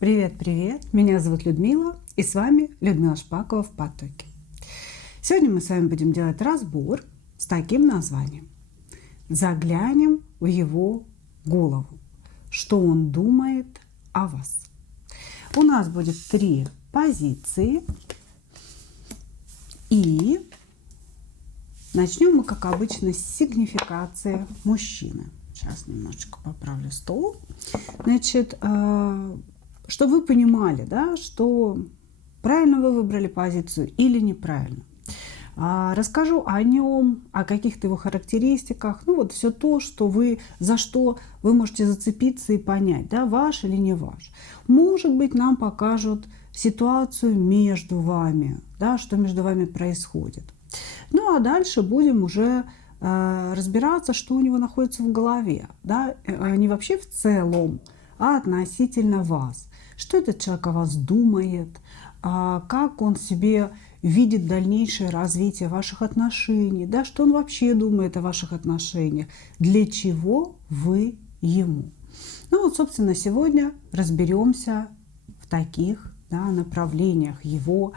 Привет-привет! Меня зовут Людмила, и с вами Людмила Шпакова в потоке. Сегодня мы с вами будем делать разбор с таким названием. Заглянем в его голову. Что он думает о вас. У нас будет 3 позиции. И начнем мы, как обычно, с сигнификации мужчины. Сейчас немножечко поправлю стол. Значит, чтобы вы понимали, да, что правильно вы выбрали позицию или неправильно. Расскажу о нем, о каких-то его характеристиках. Ну вот все то, за что вы можете зацепиться и понять, да, ваш или не ваш. Может быть, нам покажут ситуацию между вами, да, что между вами происходит. Ну а дальше будем уже разбираться, что у него находится в голове, да, не вообще в целом, а относительно вас. Что этот человек о вас думает, как он себе видит дальнейшее развитие ваших отношений, да, что он вообще думает о ваших отношениях, для чего вы ему. Ну вот, собственно, сегодня разберемся в таких, да, направлениях его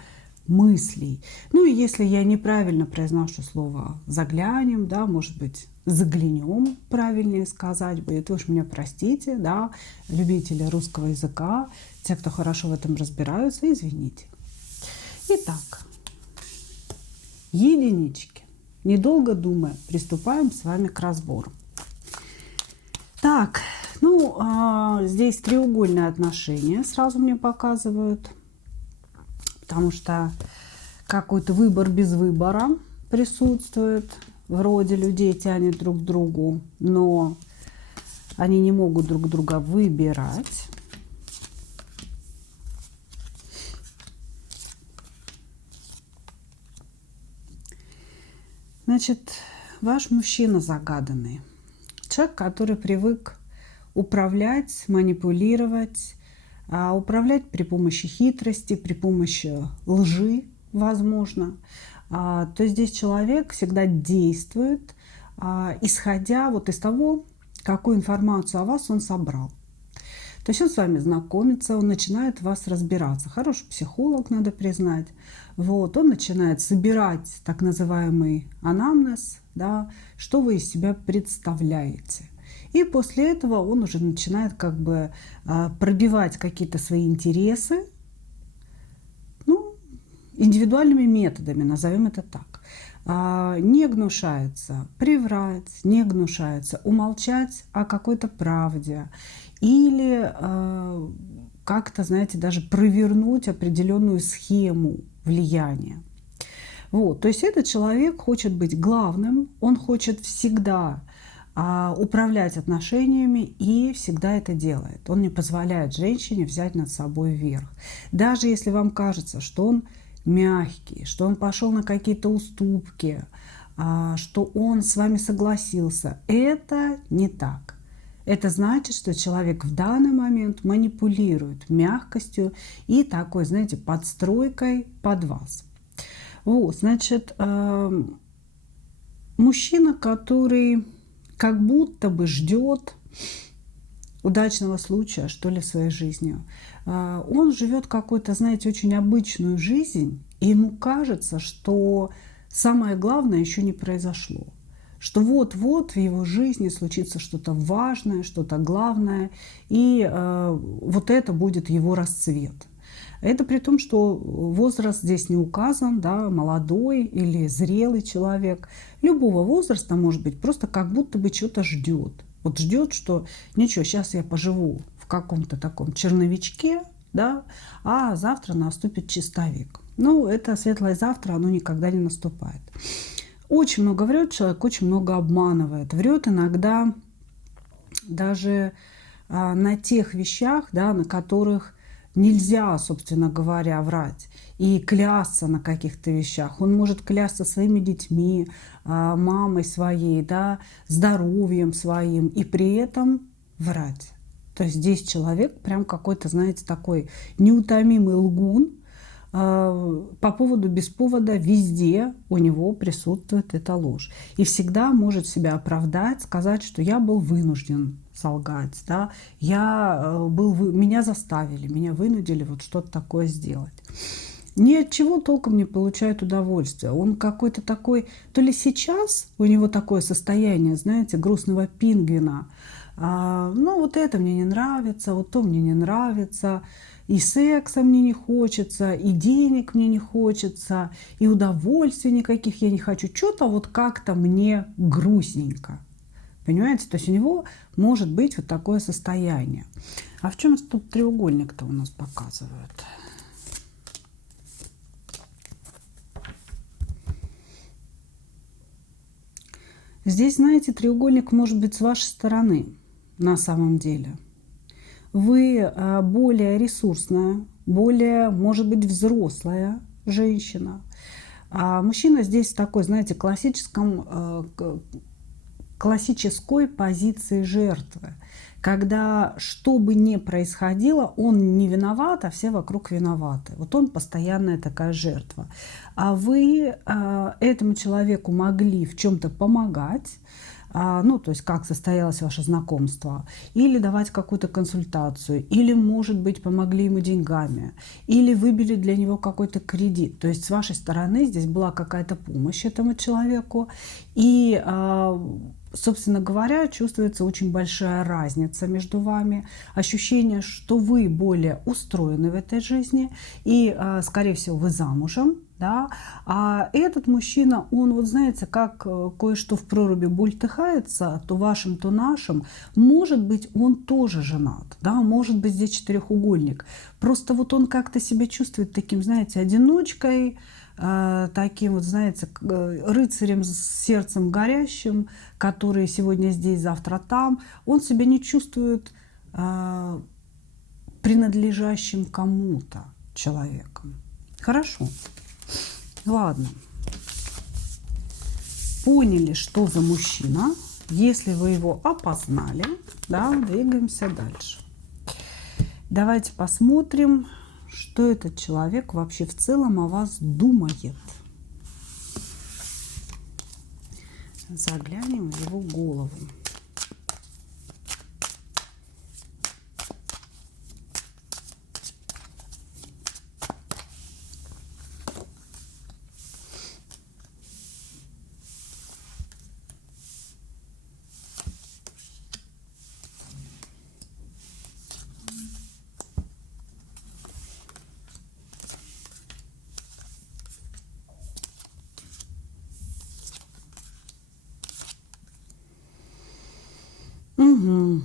мыслей. Ну и если я неправильно произношу слово «заглянем», да, может быть, «заглянем» правильнее сказать будет, вы уж меня простите, да, любители русского языка, те, кто хорошо в этом разбираются, извините. Итак, единички. Недолго думая, приступаем с вами к разбору. Так, ну, здесь треугольные отношения сразу мне показывают, потому что какой-то выбор без выбора присутствует. Вроде людей тянет друг к другу, но они не могут друг друга выбирать. Значит, ваш мужчина загаданный. Человек, который привык управлять, манипулировать, управлять при помощи хитрости, при помощи лжи, возможно. То есть здесь человек всегда действует, исходя вот из того, какую информацию о вас он собрал. То есть он с вами знакомится, он начинает в вас разбираться. Хороший психолог, надо признать. Вот, он начинает собирать так называемый анамнез, да, что вы из себя представляете. И после этого он уже начинает как бы пробивать какие-то свои интересы, ну, индивидуальными методами, назовем это так. Не гнушается приврать, не гнушается умолчать о какой-то правде или как-то, знаете, даже провернуть определенную схему влияния. Вот, то есть этот человек хочет быть главным, он хочет всегда управлять отношениями и всегда это делает. Он не позволяет женщине взять над собой верх. Даже если вам кажется, что он мягкий, что он пошел на какие-то уступки, что он с вами согласился, это не так. Это значит, что человек в данный момент манипулирует мягкостью и такой, знаете, подстройкой под вас. Вот, значит, мужчина, который как будто бы ждет удачного случая, что ли, в своей жизни. Он живет какую-то, знаете, очень обычную жизнь, и ему кажется, что самое главное еще не произошло. Что вот-вот в его жизни случится что-то важное, что-то главное, и вот это будет его расцвет. Это при том, что возраст здесь не указан, да, молодой или зрелый человек. Любого возраста, может быть, просто как будто бы что-то ждет. Вот ждет, что ничего, сейчас я поживу в каком-то таком черновичке, да, а завтра наступит чистовик. Ну, это светлое завтра, оно никогда не наступает. Очень много врет человек, очень много обманывает. Врет иногда даже на тех вещах, да, на которых нельзя, собственно говоря, врать и клясться на каких-то вещах. Он может клясться своими детьми, мамой своей, да, здоровьем своим и при этом врать. То есть здесь человек прям какой-то, знаете, такой неутомимый лгун, по поводу, без повода, везде у него присутствует эта ложь. И всегда может себя оправдать, сказать, что я был вынужден солгать, да, меня заставили, меня вынудили вот что-то такое сделать. Ни от чего толком не получает удовольствия. Он какой-то такой, то ли сейчас у него такое состояние, знаете, грустного пингвина. Ну, вот это мне не нравится, вот то мне не нравится, и секса мне не хочется, и денег мне не хочется, и удовольствий никаких я не хочу. Что-то вот как-то мне грустненько. Понимаете? То есть у него может быть вот такое состояние. А в чем тут треугольник-то у нас показывают? Здесь, знаете, треугольник может быть с вашей стороны на самом деле. Вы более ресурсная, более, может быть, взрослая женщина. А мужчина здесь в такой, знаете, классической позиции жертвы. Когда что бы ни происходило, он не виноват, а все вокруг виноваты. Вот он постоянная такая жертва. А вы этому человеку могли в чем-то помогать, ну, то есть как состоялось ваше знакомство, или давать какую-то консультацию, или, может быть, помогли ему деньгами, или выбили для него какой-то кредит. То есть с вашей стороны здесь была какая-то помощь этому человеку, и, собственно говоря, чувствуется очень большая разница между вами, ощущение, что вы более устроены в этой жизни, и, скорее всего, вы замужем, да? А этот мужчина, он, вот знаете, как кое-что в проруби бултыхается, то вашим, то нашим, может быть, он тоже женат, да? Может быть, здесь четырехугольник. Просто вот он как-то себя чувствует таким, знаете, одиночкой, таким вот, знаете, рыцарем с сердцем горящим, который сегодня здесь, завтра там. Он себя не чувствует принадлежащим кому-то человеком. Хорошо. Ладно. Поняли, что за мужчина. Если вы его опознали, да, двигаемся дальше. Давайте посмотрим, что этот человек вообще в целом о вас думает. Заглянем в его голову. Угу.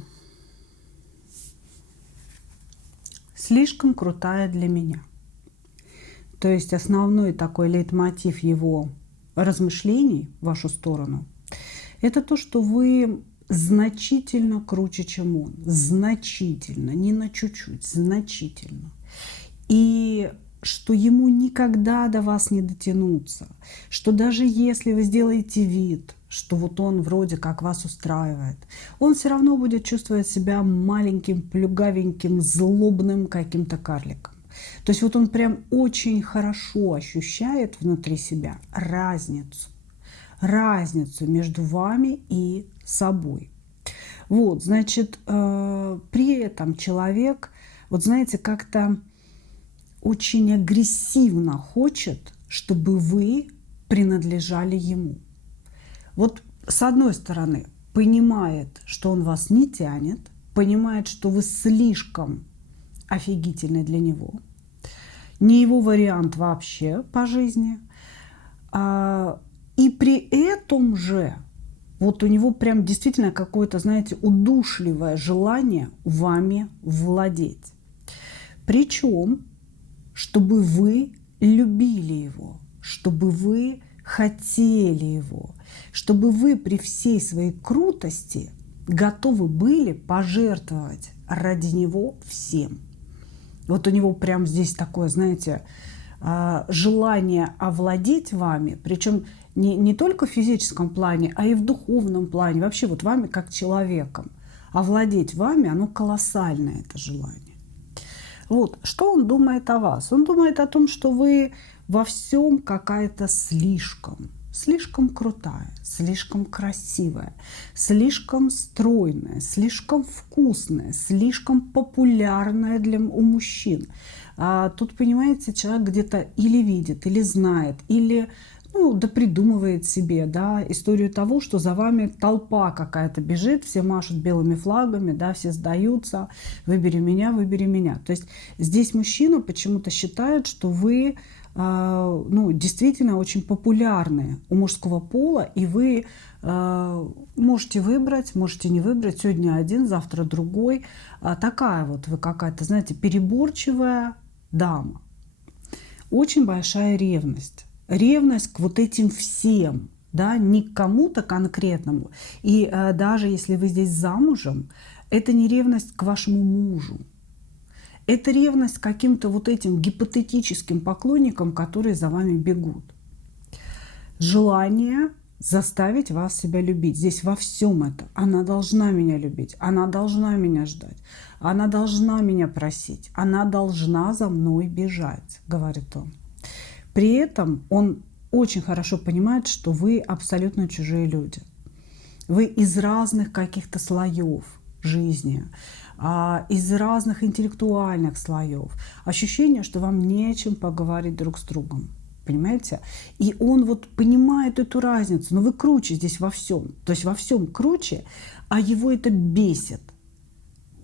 Слишком крутая для меня. То есть основной такой лейтмотив его размышлений в вашу сторону – это то, что вы значительно круче, чем он. Значительно, не на чуть-чуть, значительно. И что ему никогда до вас не дотянуться, что даже если вы сделаете вид, что вот он вроде как вас устраивает, он все равно будет чувствовать себя маленьким, плюгавеньким, злобным каким-то карликом. То есть вот он прям очень хорошо ощущает внутри себя разницу между вами и собой. Вот, значит, при этом человек, вот знаете, как-то очень агрессивно хочет, чтобы вы принадлежали ему. Вот с одной стороны понимает, что он вас не тянет, понимает, что вы слишком офигительны для него, не его вариант вообще по жизни, и при этом же вот у него прям действительно какое-то, знаете, удушливое желание вами владеть. Причем, чтобы вы любили его, чтобы вы хотели его, чтобы вы при всей своей крутости готовы были пожертвовать ради него всем. Вот у него прям здесь такое, знаете, желание овладеть вами, причем не только в физическом плане, а и в духовном плане, вообще вот вами как человеком. Овладеть вами, оно колоссальное, это желание. Вот, что он думает о вас? Он думает о том, что вы во всем какая-то слишком крутая, слишком красивая, слишком стройная, слишком вкусная, слишком популярная у мужчин. Тут, понимаете, человек где-то или видит, или знает, или да придумывает себе, да, историю того, что за вами толпа какая-то бежит, все машут белыми флагами, да, все сдаются, выбери меня, выбери меня. То есть здесь мужчина почему-то считает, что вы действительно очень популярны у мужского пола, и вы можете выбрать, можете не выбрать, сегодня один, завтра другой. Такая вот вы какая-то, знаете, переборчивая дама. Очень большая ревность. Ревность к вот этим всем, да, не к кому-то конкретному. И даже если вы здесь замужем, это не ревность к вашему мужу. Это ревность к каким-то вот этим гипотетическим поклонникам, которые за вами бегут. Желание заставить вас себя любить. Здесь во всем это. Она должна меня любить, она должна меня ждать, она должна меня просить, она должна за мной бежать, говорит он. При этом он очень хорошо понимает, что вы абсолютно чужие люди. Вы из разных каких-то слоев жизни, из разных интеллектуальных слоев. Ощущение, что вам не о чем поговорить друг с другом. Понимаете? И он вот понимает эту разницу. Но вы круче здесь во всем. То есть во всем круче, а его это бесит.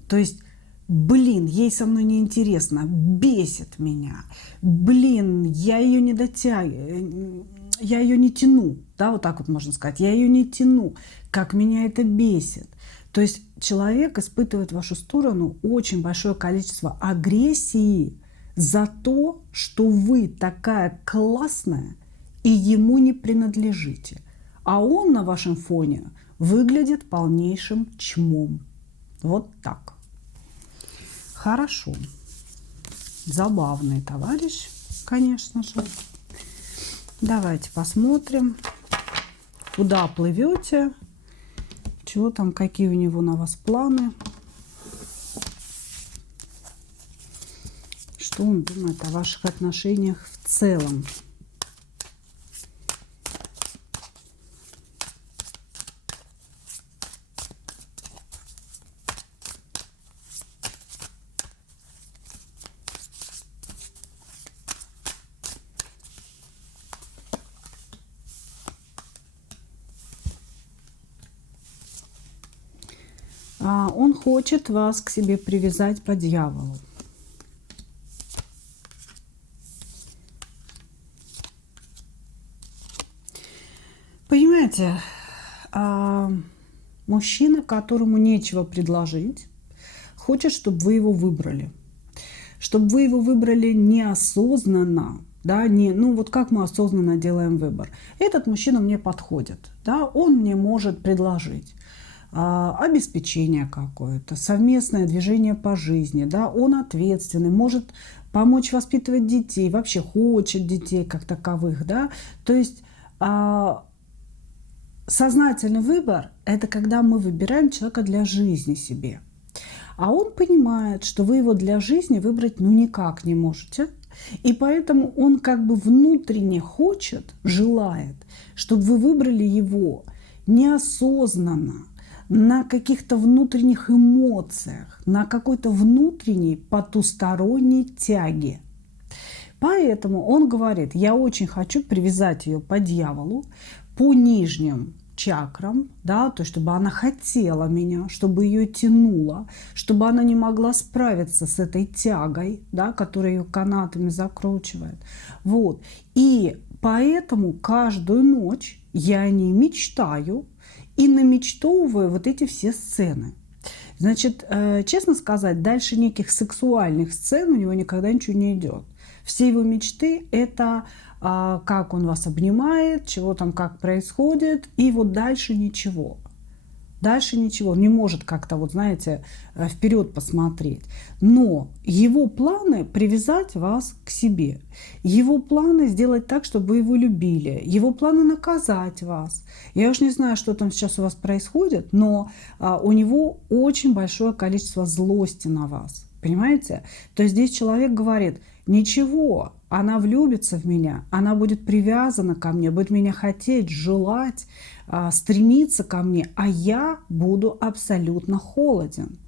То есть блин, ей со мной неинтересно, бесит меня. Блин, я ее не дотягиваю, я ее не тяну. Да, вот так вот можно сказать. Я ее не тяну. Как меня это бесит. То есть человек испытывает в вашу сторону очень большое количество агрессии за то, что вы такая классная и ему не принадлежите. А он на вашем фоне выглядит полнейшим чмом. Вот так. Хорошо. Забавный товарищ, конечно же. Давайте посмотрим, куда плывете, чего там, какие у него на вас планы, что он думает о ваших отношениях в целом. Он хочет вас к себе привязать по дьяволу. Понимаете, мужчина, которому нечего предложить, хочет, чтобы вы его выбрали. Чтобы вы его выбрали неосознанно. Да, вот как мы осознанно делаем выбор. Этот мужчина мне подходит. Да, он мне может предложить обеспечение какое-то, совместное движение по жизни, да, он ответственный, может помочь воспитывать детей, вообще хочет детей как таковых, да, то есть сознательный выбор – это когда мы выбираем человека для жизни себе, а он понимает, что вы его для жизни выбрать никак не можете, и поэтому он как бы внутренне хочет, желает, чтобы вы выбрали его неосознанно, на каких-то внутренних эмоциях, на какой-то внутренней потусторонней тяге. Поэтому он говорит, я очень хочу привязать ее по дьяволу, по нижним чакрам, да, то есть чтобы она хотела меня, чтобы ее тянуло, чтобы она не могла справиться с этой тягой, да, которая ее канатами закручивает. Вот. И поэтому каждую ночь я о ней мечтаю, и намечтовываю вот эти все сцены. Значит, честно сказать, дальше неких сексуальных сцен у него никогда ничего не идет. Все его мечты – это как он вас обнимает, чего там как происходит, и вот дальше ничего. Дальше ничего. Он не может как-то, вот знаете, вперед посмотреть. Но его планы – привязать вас к себе. Его планы – сделать так, чтобы вы его любили. Его планы – наказать вас. Я уж не знаю, что там сейчас у вас происходит, но у него очень большое количество злости на вас. Понимаете? То есть здесь человек говорит, ничего, она влюбится в меня, она будет привязана ко мне, будет меня хотеть, желать, стремиться ко мне, а я буду абсолютно холоден.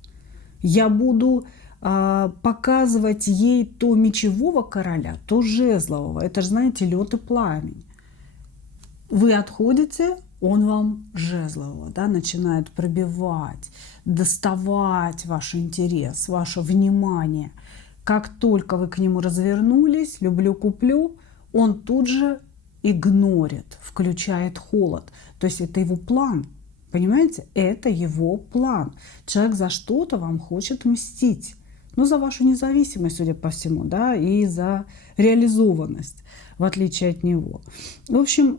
Я буду показывать ей то мечевого короля, то жезлового. Это же, знаете, лед и пламень. Вы отходите, он вам жезлового, да, начинает пробивать, доставать ваш интерес, ваше внимание. Как только вы к нему развернулись, люблю-куплю, он тут же игнорит, включает холод. То есть это его план. Понимаете? Это его план. Человек за что-то вам хочет мстить. Ну, за вашу независимость, судя по всему, да, и за реализованность, в отличие от него. В общем,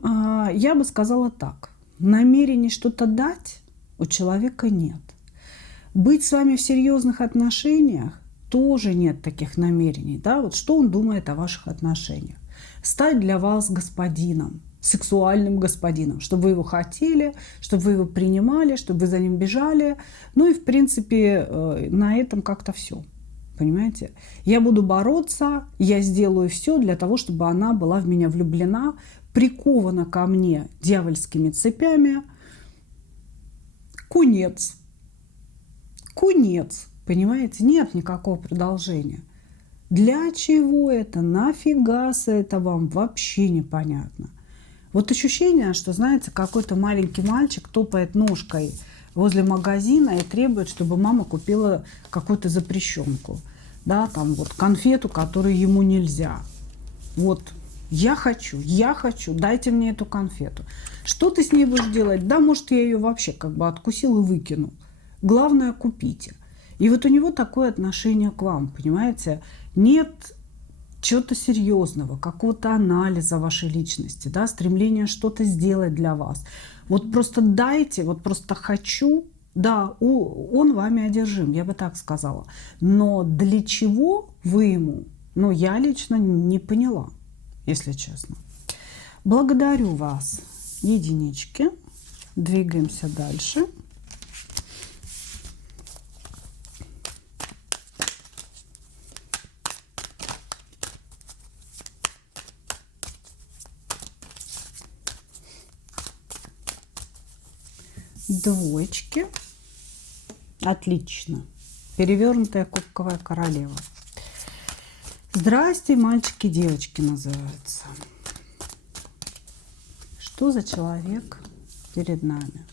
я бы сказала так. Намерений что-то дать у человека нет. Быть с вами в серьезных отношениях тоже нет таких намерений. Да? Вот что он думает о ваших отношениях? Стать для вас господином, сексуальным господином, чтобы вы его хотели, чтобы вы его принимали, чтобы вы за ним бежали. Ну и, в принципе, на этом как-то все. Понимаете? Я буду бороться, я сделаю все для того, чтобы она была в меня влюблена, прикована ко мне дьявольскими цепями. Кунец. Кунец. Понимаете? Нет никакого продолжения. Для чего это? Нафигаса это вам? Вообще непонятно. Вот ощущение, что, знаете, какой-то маленький мальчик топает ножкой возле магазина и требует, чтобы мама купила какую-то запрещенку. Да, там вот конфету, которую ему нельзя. Вот я хочу, дайте мне эту конфету. Что ты с ней будешь делать? Да, может, я ее вообще как бы откусил и выкинул. Главное, купите. И вот у него такое отношение к вам, понимаете? Нет чего-то серьезного, какого-то анализа вашей личности, да, стремления что-то сделать для вас. Вот просто дайте, вот просто хочу, да, он вами одержим, я бы так сказала. Но для чего вы ему, ну, я лично не поняла, если честно. Благодарю вас, единички. Двигаемся дальше. Двоечки. Отлично. Перевернутая кубковая королева. Здрасте, мальчики, девочки называется. Что за человек перед нами?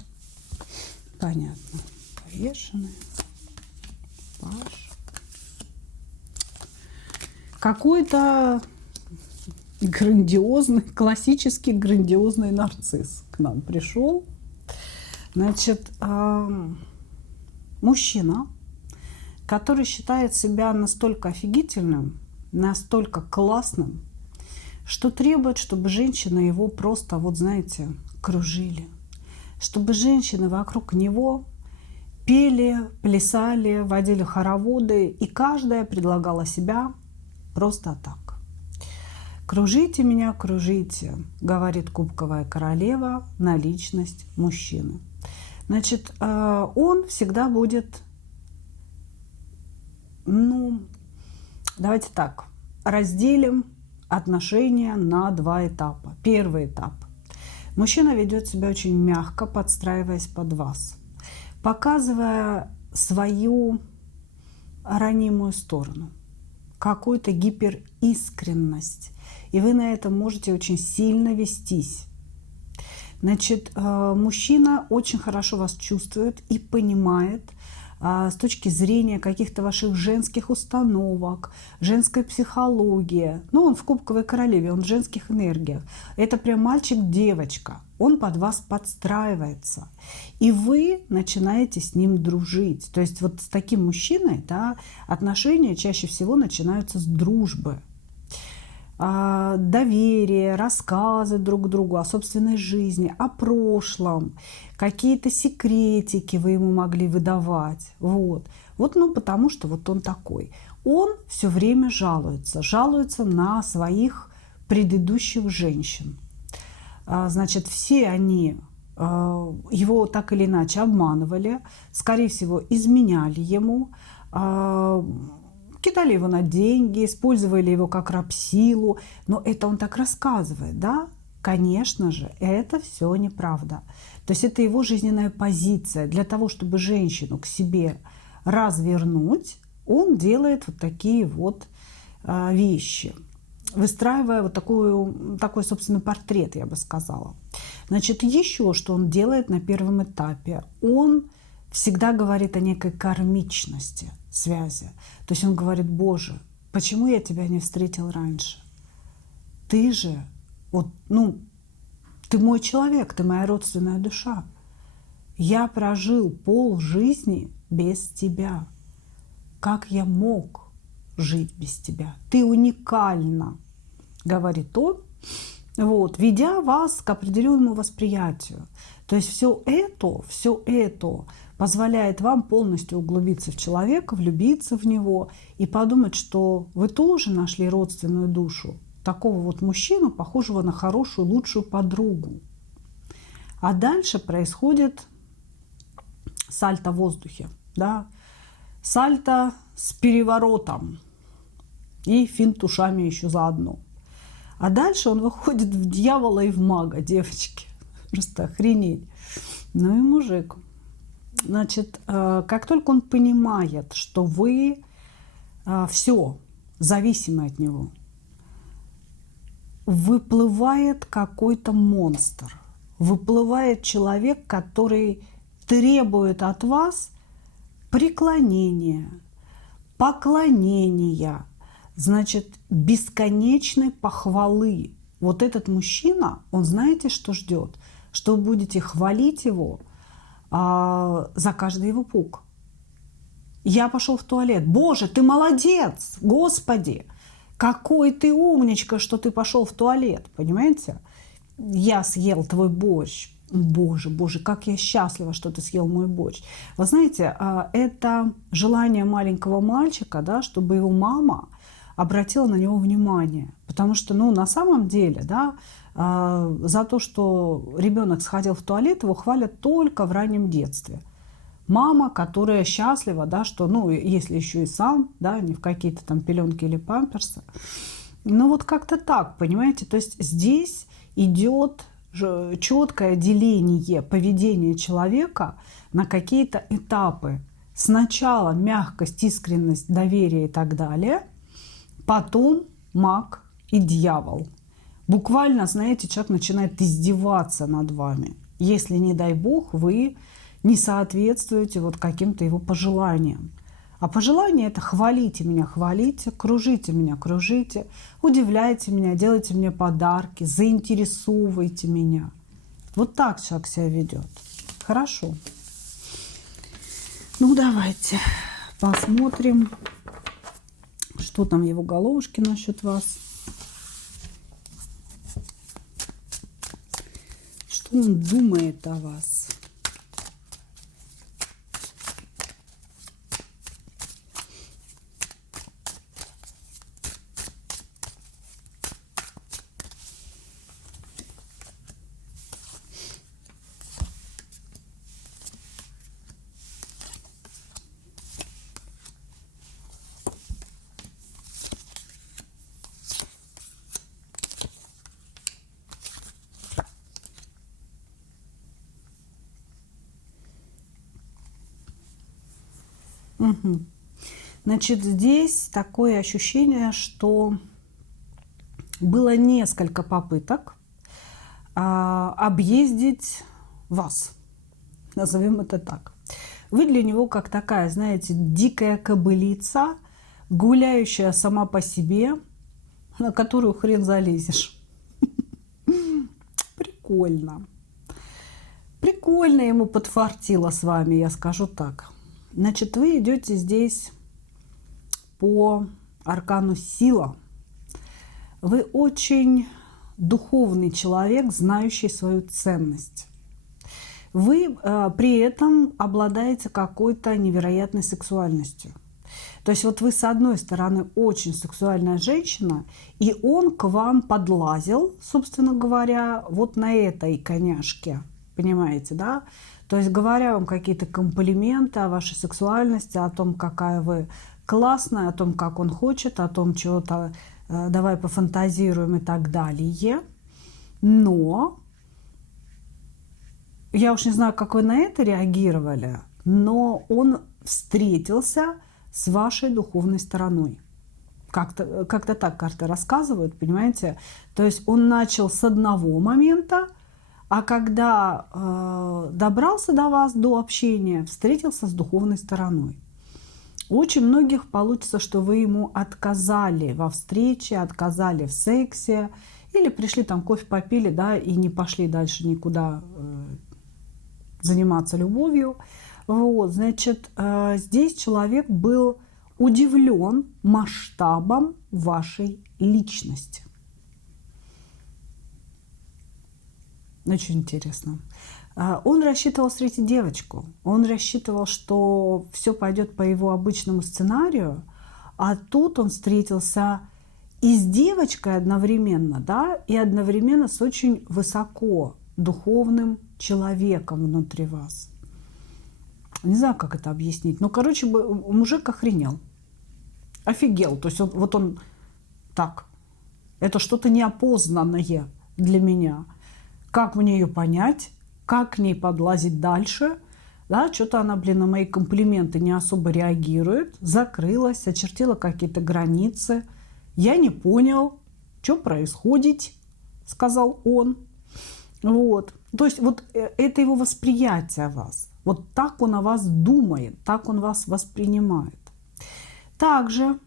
Понятно. Повешенный. Паш. Какой-то грандиозный, классический грандиозный нарцисс к нам пришел. Значит, мужчина, который считает себя настолько офигительным, настолько классным, что требует, чтобы женщины его просто, вот знаете, кружили. Чтобы женщины вокруг него пели, плясали, водили хороводы, и каждая предлагала себя просто так. «Кружите меня, кружите», говорит кубковая королева на личность мужчины. Значит, он всегда будет, ну, давайте так, разделим отношения на два этапа. Первый этап. Мужчина ведет себя очень мягко, подстраиваясь под вас, показывая свою ранимую сторону, какую-то гиперискренность. И вы на этом можете очень сильно вестись. Значит, мужчина очень хорошо вас чувствует и понимает с точки зрения каких-то ваших женских установок, женской психологии. Ну, он в кубковой королеве, он в женских энергиях. Это прям мальчик-девочка. Он под вас подстраивается. И вы начинаете с ним дружить. То есть вот с таким мужчиной, да, отношения чаще всего начинаются с дружбы. Доверие, рассказы друг другу о собственной жизни, о прошлом, какие-то секретики вы ему могли выдавать. Вот, ну потому что вот он такой. Он все время жалуется на своих предыдущих женщин. Значит, все они его так или иначе обманывали, скорее всего, изменяли ему, кидали его на деньги, использовали его как рабсилу. Но это он так рассказывает, да? Конечно же, это все неправда. То есть это его жизненная позиция. Для того, чтобы женщину к себе развернуть, он делает вот такие вот вещи, выстраивая вот такой, собственно, портрет, я бы сказала. Значит, еще что он делает на первом этапе? Он всегда говорит о некой кармичности связи. То есть он говорит: Боже, почему я тебя не встретил раньше? Ты же, вот, ты мой человек, ты моя родственная душа. Я прожил полжизни без тебя. Как я мог жить без тебя? Ты уникальна, говорит он, вот, ведя вас к определенному восприятию. То есть все это позволяет вам полностью углубиться в человека, влюбиться в него и подумать, что вы тоже нашли родственную душу. Такого вот мужчину, похожего на хорошую, лучшую подругу. А дальше происходит сальто в воздухе. Да? Сальто с переворотом и финт ушами еще заодно. А дальше он выходит в дьявола и в мага, девочки. Просто охренеть. Ну и мужик. Значит, как только он понимает, что вы все зависимы от него, выплывает какой-то монстр. Выплывает человек, который требует от вас преклонения, поклонения, значит, бесконечной похвалы. Вот этот мужчина, он знаете, что ждет? Что вы будете хвалить его за каждый его пук. Я пошел в туалет. Боже, ты молодец! Господи! Какой ты умничка, что ты пошел в туалет. Понимаете? Я съел твой борщ. Боже, боже, как я счастлива, что ты съел мой борщ. Вы знаете, это желание маленького мальчика, да, чтобы его мама обратила на него внимание. Потому что, на самом деле, да, за то, что ребенок сходил в туалет, его хвалят только в раннем детстве. Мама, которая счастлива, да, что, если еще и сам, да, не в какие-то там пеленки или памперсы. Вот как-то так, понимаете? То есть здесь идет четкое деление поведения человека на какие-то этапы. Сначала мягкость, искренность, доверие и так далее. Потом маг и дьявол. Буквально, знаете, человек начинает издеваться над вами, если, не дай бог, вы не соответствуете вот каким-то его пожеланиям. А пожелание – это хвалите меня, хвалите, кружите меня, кружите, удивляйте меня, делайте мне подарки, заинтересовывайте меня. Вот так человек себя ведет. Хорошо. Давайте посмотрим, что там в его головушке насчет вас. Что он думает о вас. Угу. Значит, здесь такое ощущение, что было несколько попыток объездить вас. Назовем это так. Вы для него как такая, знаете, дикая кобылица, гуляющая сама по себе, на которую хрен залезешь. Прикольно. Прикольно ему подфартило с вами, я скажу так. Значит, вы идете здесь по аркану сила. Вы очень духовный человек, знающий свою ценность. Вы при этом обладаете какой-то невероятной сексуальностью. То есть вот вы, с одной стороны, очень сексуальная женщина, и он к вам подлазил, собственно говоря, вот на этой коняшке. Понимаете, да? То есть говоря вам какие-то комплименты о вашей сексуальности, о том, какая вы классное, о том, как он хочет, о том, чего-то давай пофантазируем и так далее. Но я уж не знаю, как вы на это реагировали, но он встретился с вашей духовной стороной. Как-то так карты рассказывают, понимаете? То есть он начал с одного момента, а когда добрался до вас, до общения, встретился с духовной стороной. У очень многих получится, что вы ему отказали во встрече, отказали в сексе, или пришли там кофе попили, да, и не пошли дальше никуда заниматься любовью. Вот, значит, здесь человек был удивлен масштабом вашей личности. Очень интересно. Он рассчитывал встретить девочку. Он рассчитывал, что все пойдет по его обычному сценарию, а тут он встретился и с девочкой одновременно, да, и одновременно с очень высоко духовным человеком внутри вас. Не знаю, как это объяснить. Но, короче, мужик охренел. Офигел. То есть он так. Это что-то неопознанное для меня. Как мне ее понять? Как к ней подлазить дальше? Да, что-то она, на мои комплименты не особо реагирует. Закрылась, очертила какие-то границы. Я не понял, что происходит, сказал он. Вот. То есть вот это его восприятие вас. Вот так он о вас думает, так он вас воспринимает. Также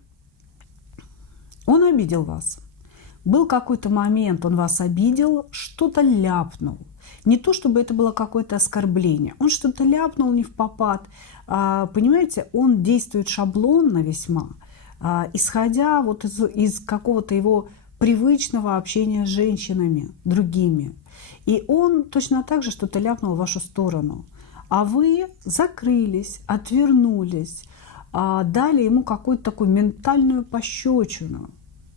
он обидел вас. Был какой-то момент, он вас обидел, что-то ляпнул. Не то, чтобы это было какое-то оскорбление. Он что-то ляпнул не впопад. Понимаете, он действует шаблонно весьма, исходя вот из какого-то его привычного общения с женщинами, другими. И он точно так же что-то ляпнул в вашу сторону. А вы закрылись, отвернулись, дали ему какую-то такую ментальную пощечину.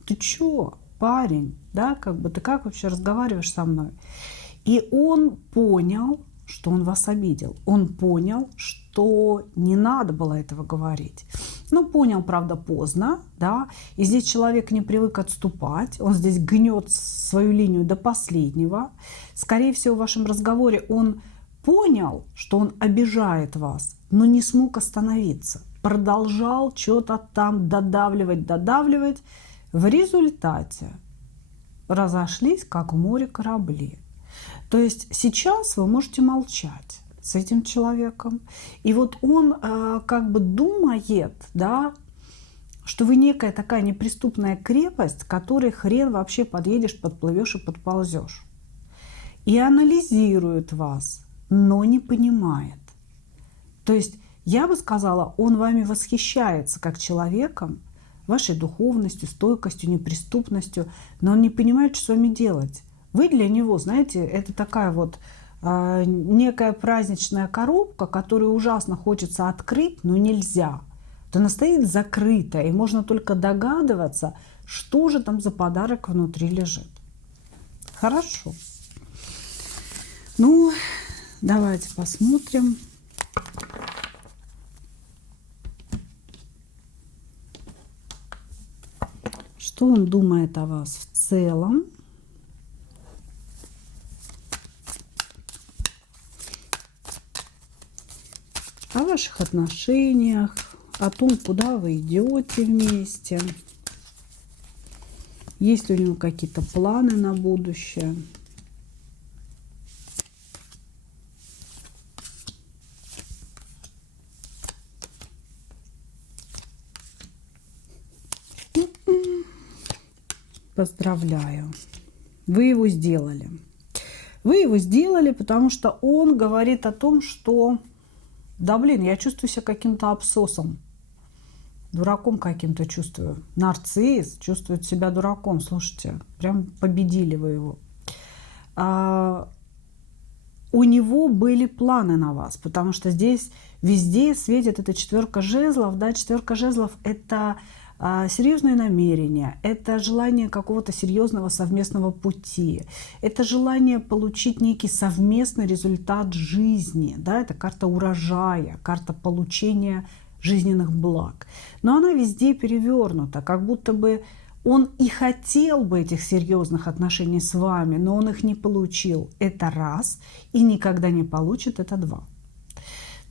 Ты чё, парень, да, ты как вообще разговариваешь со мной? И он понял, что он вас обидел. Он понял, что не надо было этого говорить. Ну, понял, правда, поздно, да. И здесь человек не привык отступать. Он здесь гнет свою линию до последнего. Скорее всего, в вашем разговоре он понял, что он обижает вас, но не смог остановиться. Продолжал что-то там додавливать. В результате разошлись, как в море корабли. То есть сейчас вы можете молчать с этим человеком. И вот он думает, да, что вы некая такая неприступная крепость, к которой хрен вообще подъедешь, подплывешь и подползешь. И анализирует вас, но не понимает. То есть я бы сказала, он вами восхищается как человеком, вашей духовностью, стойкостью, неприступностью, но он не понимает, что с вами делать. Вы для него, знаете, это такая вот некая праздничная коробка, которую ужасно хочется открыть, но нельзя. Вот она стоит закрытая, и можно только догадываться, что же там за подарок внутри лежит. Хорошо. Ну, давайте посмотрим. Что он думает о вас в целом? О ваших отношениях, о том, куда вы идете вместе. Есть ли у него какие-то планы на будущее? Поздравляю. Вы его сделали. Вы его сделали, потому что он говорит о том, что да блин, я чувствую себя каким-то абсосом. Дураком каким-то чувствую. Нарцисс чувствует себя дураком. Слушайте, прям победили вы его. У него были планы на вас, потому что здесь везде светит эта четверка жезлов. Да, четверка жезлов – это серьезные намерения, это желание какого-то серьезного совместного пути, это желание получить некий совместный результат жизни. Да, это карта урожая, карта получения жизненных благ. Но она везде перевернута, как будто бы он и хотел бы этих серьезных отношений с вами, но он их не получил. Это раз. И никогда не получит. Это два.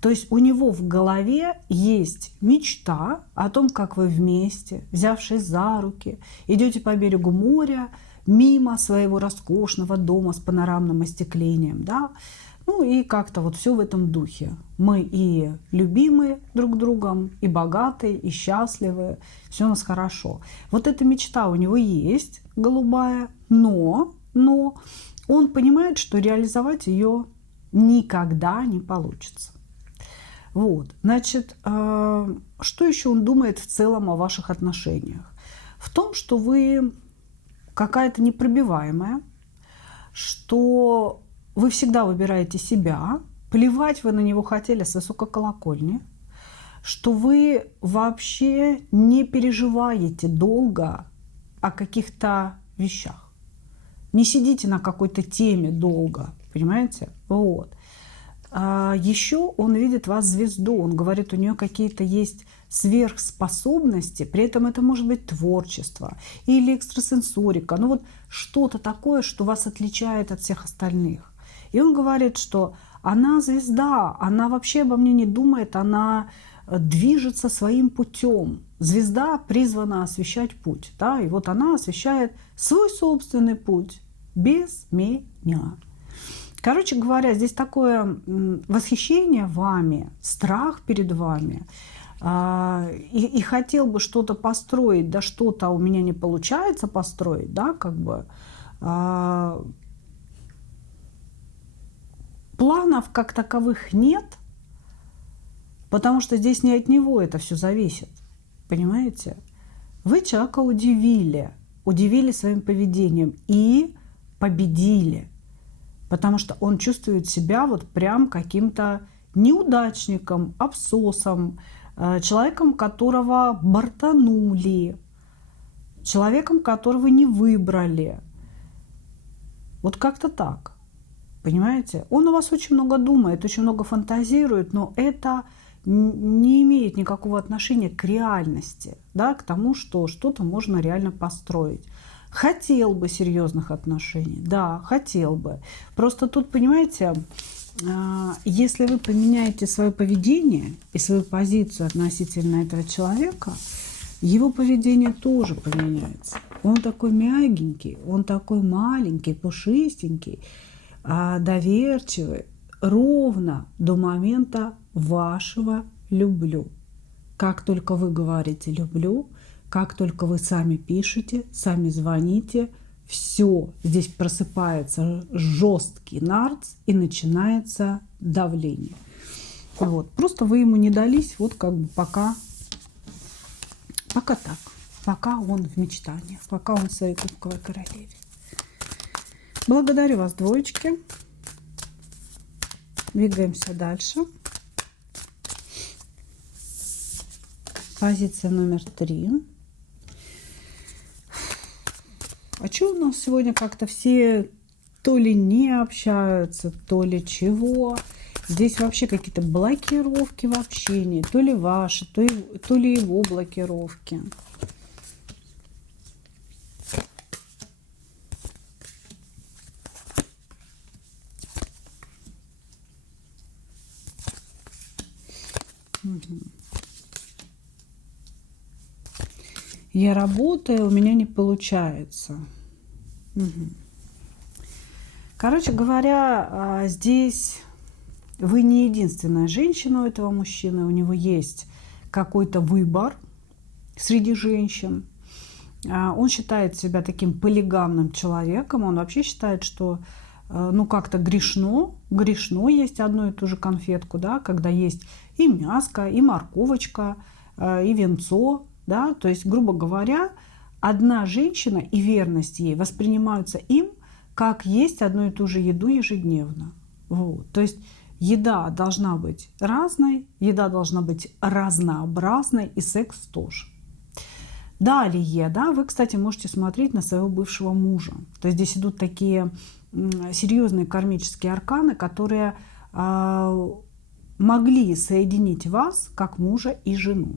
То есть у него в голове есть мечта о том, как вы вместе, взявшись за руки, идете по берегу моря, мимо своего роскошного дома с панорамным остеклением, да, ну и как-то вот все в этом духе. Мы и любимы друг другом, и богатые, и счастливы, все у нас хорошо. Вот эта мечта у него есть, голубая, но он понимает, что реализовать ее никогда не получится. Вот, значит, что еще он думает в целом о ваших отношениях? В том, что вы какая-то непробиваемая, что вы всегда выбираете себя, плевать вы на него хотели с высокой колокольни, что вы вообще не переживаете долго о каких-то вещах. Не сидите на какой-то теме долго, понимаете? Вот. А еще он видит вас звезду, он говорит, у нее какие-то есть сверхспособности, при этом это может быть творчество или экстрасенсорика, ну вот что-то такое, что вас отличает от всех остальных. И он говорит, что она звезда, она вообще обо мне не думает, она движется своим путем. Звезда призвана освещать путь, да, и вот она освещает свой собственный путь без меня. Короче говоря, здесь такое восхищение вами, страх перед вами, и хотел бы что-то построить, да что-то у меня не получается построить, да, как бы планов как таковых нет, потому что здесь не от него это все зависит, понимаете? Вы человека удивили своим поведением и победили. Потому что он чувствует себя вот прям каким-то неудачником, абсосом, человеком, которого бортанули, человеком, которого не выбрали. Вот как-то так. Понимаете? Он у вас очень много думает, очень много фантазирует, но это не имеет никакого отношения к реальности, да, к тому, что что-то можно реально построить. Хотел бы серьезных отношений, да, хотел бы. Просто тут, понимаете, если вы поменяете свое поведение и свою позицию относительно этого человека, его поведение тоже поменяется. Он такой мягенький, он такой маленький, пушистенький, доверчивый, ровно до момента вашего «люблю». Как только вы говорите «люблю», как только вы сами пишете, сами звоните, все, здесь просыпается жесткий нарцисс и начинается давление. Вот. Просто вы ему не дались, вот как бы пока так, пока он в мечтаниях, пока он в своей кубковой королеве. Благодарю вас, двоечки. Двигаемся дальше. Позиция номер 3. А что у нас сегодня как-то все то ли не общаются, то ли чего. Здесь вообще какие-то блокировки в общении. То ли ваши, то ли его блокировки. Угу. Я работаю, у меня не получается. Угу. Короче говоря, здесь вы не единственная женщина у этого мужчины. У него есть какой-то выбор среди женщин. Он считает себя таким полигамным человеком. Он вообще считает, что ну как-то грешно есть одну и ту же конфетку, да, когда есть и мяско, и морковочка, и венцо. Да? То есть, грубо говоря, одна женщина и верность ей воспринимаются им как есть одну и ту же еду ежедневно. Вот. То есть еда должна быть разной, еда должна быть разнообразной, и секс тоже. Далее, да, вы, кстати, можете смотреть на своего бывшего мужа. То есть здесь идут такие серьезные кармические арканы, которые могли соединить вас как мужа и жену.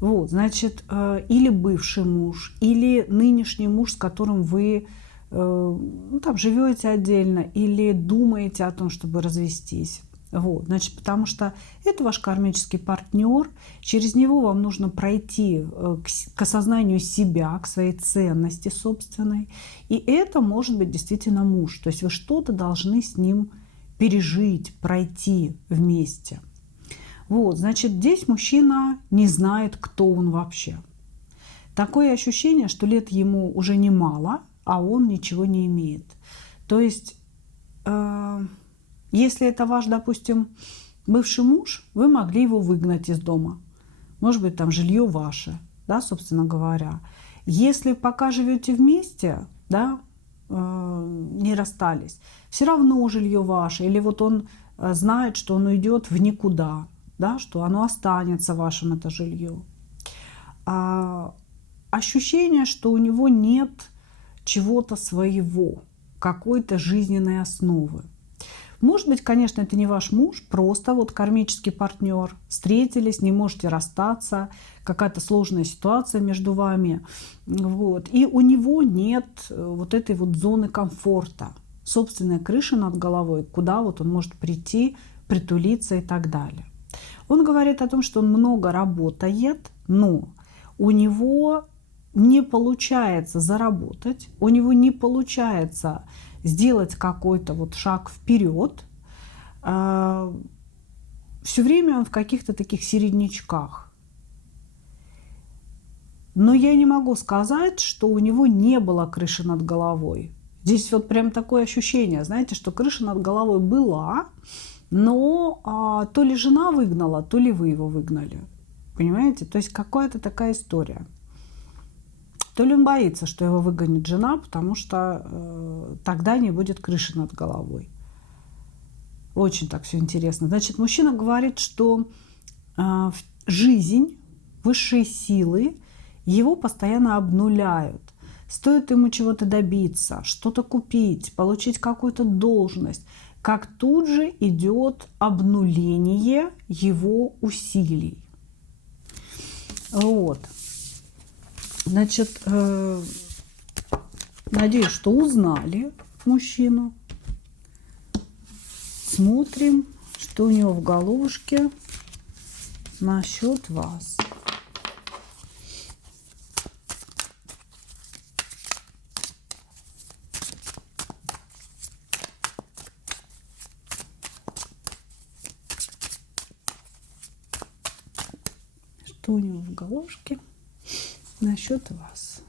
Вот, значит, или бывший муж, или нынешний муж, с которым вы там живете отдельно, или думаете о том, чтобы развестись. Вот, значит, потому что это ваш кармический партнер, через него вам нужно пройти к осознанию себя, к своей ценности собственной. И это может быть действительно муж. То есть вы что-то должны с ним пережить, пройти вместе. Вот, значит, здесь мужчина не знает, кто он вообще. Такое ощущение, что лет ему уже немало, а он ничего не имеет. То есть, если это ваш, допустим, бывший муж, вы могли его выгнать из дома. Может быть, там жилье ваше, да, собственно говоря. Если пока живете вместе, да, не расстались, все равно жилье ваше. Или вот он знает, что он уйдет в никуда, да, что оно останется вашим, это жилье. Ощущение, что у него нет чего-то своего, какой-то жизненной основы. Может быть, конечно, это не ваш муж, просто вот кармический партнер, встретились, не можете расстаться, какая-то сложная ситуация между вами. Вот. И у него нет вот этой вот зоны комфорта, собственной крыши над головой, куда вот он может прийти, притулиться и так далее. Он говорит о том, что он много работает, но у него не получается заработать, у него не получается сделать какой-то вот шаг вперед. Все время он в каких-то таких середнячках. Но я не могу сказать, что у него не было крыши над головой. Здесь вот прям такое ощущение, знаете, что крыша над головой была, но то ли жена выгнала, то ли вы его выгнали. Понимаете? То есть какая-то такая история. То ли он боится, что его выгонит жена, потому что тогда не будет крыши над головой. Очень так все интересно. Значит, мужчина говорит, что жизнь, высшие силы его постоянно обнуляют. Стоит ему чего-то добиться, что-то купить, получить какую-то должность, как тут же идет обнуление его усилий. Вот. Значит, надеюсь, что узнали мужчину. Смотрим, что у него в головушке насчет вас. Что у него в головушке насчет вас?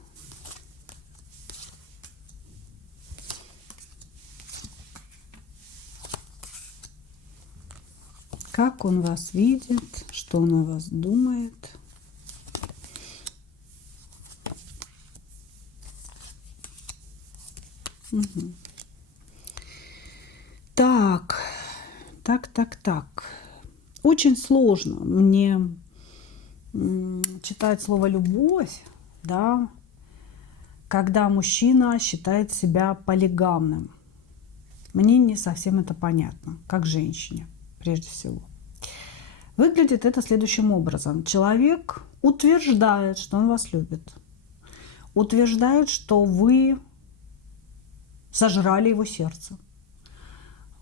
Как он вас видит, что он о вас думает? Угу. Так. Очень сложно мне читать слово «любовь», да, когда мужчина считает себя полигамным. Мне не совсем это понятно, как женщине, прежде всего. Выглядит это следующим образом. Человек утверждает, что он вас любит. Утверждает, что вы сожрали его сердце.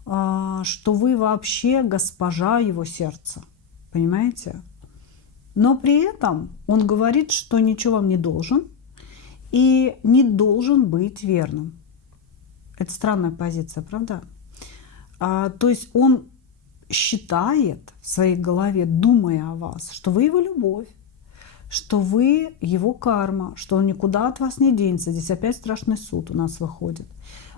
Что вы вообще госпожа его сердца. Понимаете? Но при этом он говорит, что ничего вам не должен и не должен быть верным. Это странная позиция, правда? То есть он считает в своей голове, думая о вас, что вы его любовь, что вы его карма, что он никуда от вас не денется. Здесь опять страшный суд у нас выходит.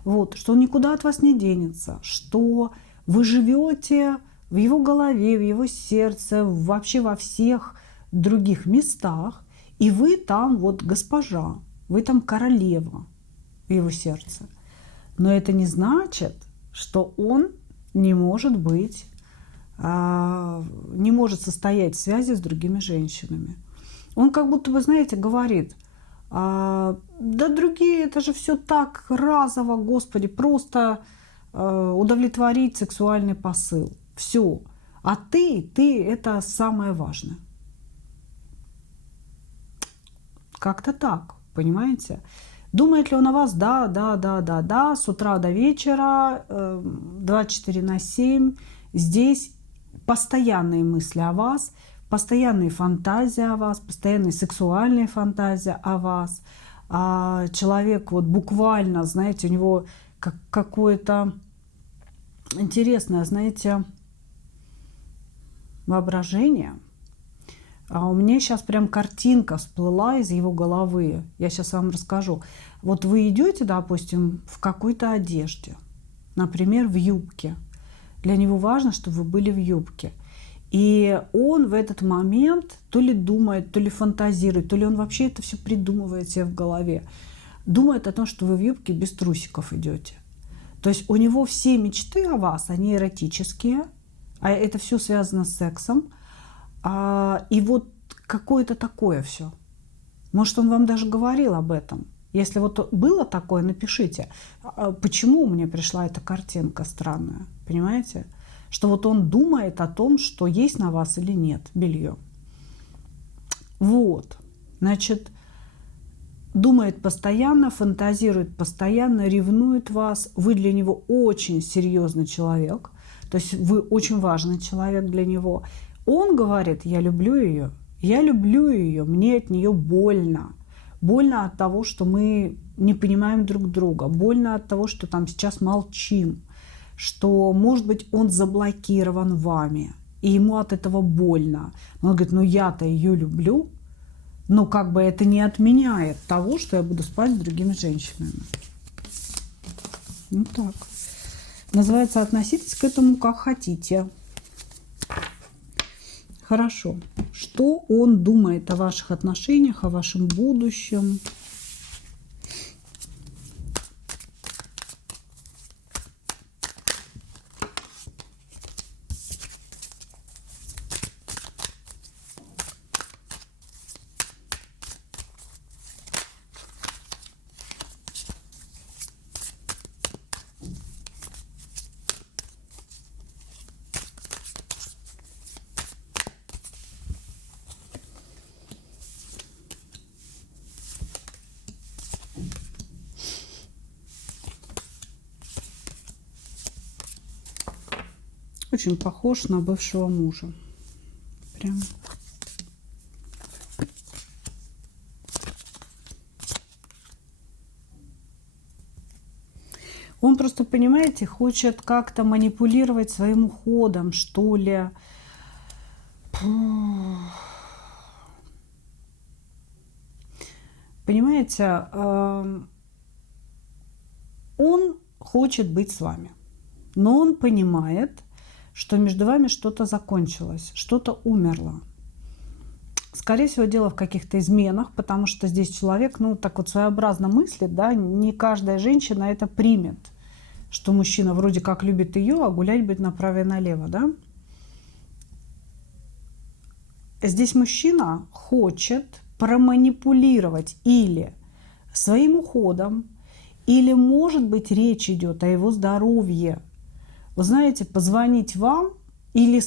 Вот, что он никуда от вас не денется, что вы живете в его голове, в его сердце, вообще во всех других местах, и вы там вот госпожа, вы там королева в его сердце. Но это не значит, что он не может быть, не может состоять в связи с другими женщинами. Он как будто бы, знаете, говорит: да другие, это же все так разово, Господи, просто удовлетворить сексуальный посыл. Все. А ты это самое важное. Как-то так, понимаете? Думает ли он о вас? Да, с утра до вечера, 24/7. Здесь постоянные мысли о вас, постоянные фантазии о вас, постоянные сексуальные фантазии о вас. А человек вот буквально, знаете, у него какое-то интересное, знаете, воображение. А у меня сейчас прям картинка всплыла из его головы. Я сейчас вам расскажу. Вот вы идете, допустим, в какой-то одежде, например, в юбке. Для него важно, чтобы вы были в юбке. И он в этот момент то ли думает, то ли фантазирует, то ли он вообще это все придумывает себе в голове. Думает о том, что вы в юбке без трусиков идете. То есть у него все мечты о вас, они эротические, а это все связано с сексом. И вот какое-то такое все. Может, он вам даже говорил об этом. Если вот было такое, напишите, почему мне пришла эта картинка странная. Понимаете? Что вот он думает о том, что есть на вас или нет белье. Вот. Значит, думает постоянно, фантазирует постоянно, ревнует вас. Вы для него очень серьезный человек. То есть вы очень важный человек для него. Он говорит: я люблю ее, мне от нее больно. Больно от того, что мы не понимаем друг друга. Больно от того, что там сейчас молчим. Что, может быть, он заблокирован вами. И ему от этого больно. Но он говорит: ну я-то ее люблю. Но как бы это не отменяет того, что я буду спать с другими женщинами. Ну так. Называется, относитесь к этому как хотите. Хорошо. Что он думает о ваших отношениях, о вашем будущем? Очень похож на бывшего мужа. Прям. Он просто, понимаете, хочет как-то манипулировать своим уходом, что ли. Понимаете, он хочет быть с вами, но он понимает, что между вами что-то закончилось, что-то умерло. Скорее всего, дело в каких-то изменах, потому что здесь человек, ну, так вот своеобразно мыслит, да, не каждая женщина это примет, что мужчина вроде как любит ее, а гулять будет направо и налево, да. Здесь мужчина хочет проманипулировать или своим уходом, или, может быть, речь идет о его здоровье. Вы знаете, позвонить вам или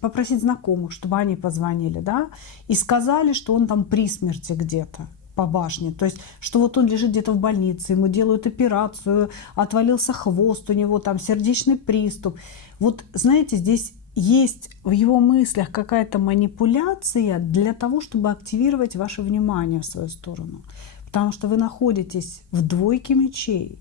попросить знакомых, чтобы они позвонили, да, и сказали, что он там при смерти где-то по башне. То есть, что вот он лежит где-то в больнице, ему делают операцию, отвалился хвост, у него там сердечный приступ. Вот, знаете, здесь есть в его мыслях какая-то манипуляция для того, чтобы активировать ваше внимание в свою сторону. Потому что вы находитесь в двойке мечей.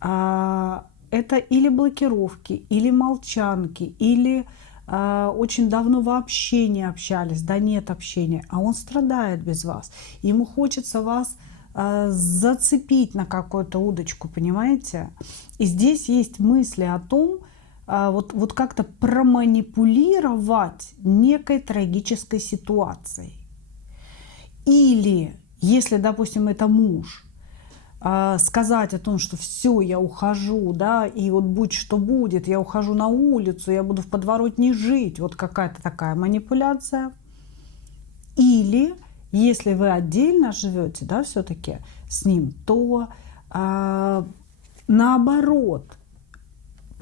Это или блокировки, или молчанки, или очень давно вообще не общались, да нет общения, а он страдает без вас. Ему хочется вас зацепить на какую-то удочку, понимаете? И здесь есть мысли о том, вот как-то проманипулировать некой трагической ситуацией. Или, если, допустим, это муж, сказать о том, что все, я ухожу, да, и вот будь что будет, я ухожу на улицу, я буду в подворотне жить, вот какая-то такая манипуляция. Или, если вы отдельно живете, да, все-таки с ним, то наоборот,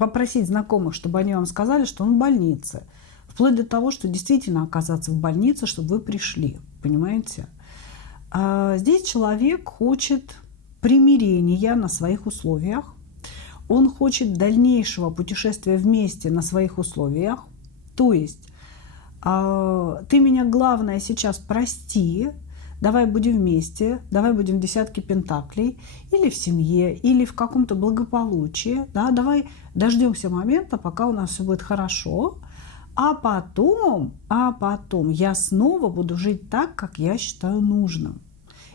попросить знакомых, чтобы они вам сказали, что он в больнице. Вплоть до того, что действительно оказаться в больнице, чтобы вы пришли. Понимаете? А здесь человек хочет примирения на своих условиях. Он хочет дальнейшего путешествия вместе на своих условиях. То есть ты меня, главное, сейчас прости, давай будем вместе, давай будем в десятке пентаклей, или в семье, или в каком-то благополучии. Да? Давай дождемся момента, пока у нас все будет хорошо, а потом я снова буду жить так, как я считаю нужным.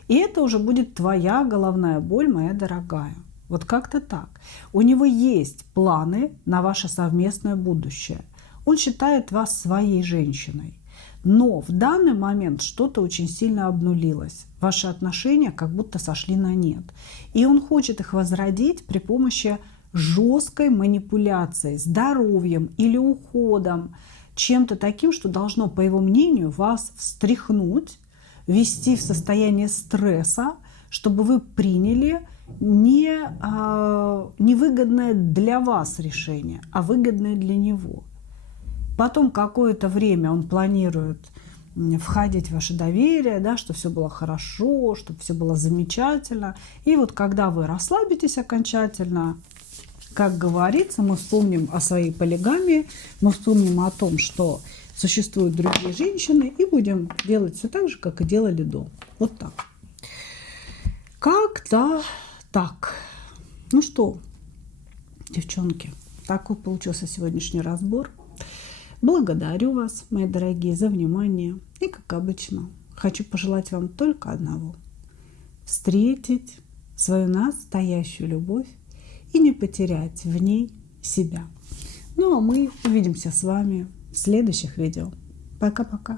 И это уже будет твоя головная боль, моя дорогая. Вот как-то так. У него есть планы на ваше совместное будущее. Он считает вас своей женщиной. Но в данный момент что-то очень сильно обнулилось. Ваши отношения как будто сошли на нет. И он хочет их возродить при помощи жесткой манипуляции здоровьем или уходом, чем-то таким, что должно, по его мнению, вас встряхнуть, ввести в состояние стресса, чтобы вы приняли невыгодное для вас решение, а выгодное для него. Потом какое-то время он планирует входить в ваше доверие, да, что все было хорошо, чтобы все было замечательно. И вот когда вы расслабитесь окончательно, как говорится, мы вспомним о своей полигамии, мы вспомним о том, что существуют другие женщины, и будем делать все так же, как и делали до. Вот так. Как-то так. Ну что, девчонки, такой получился сегодняшний разбор. Благодарю вас, мои дорогие, за внимание. И, как обычно, хочу пожелать вам только одного. Встретить свою настоящую любовь и не потерять в ней себя. Ну, а мы увидимся с вами в следующих видео. Пока-пока.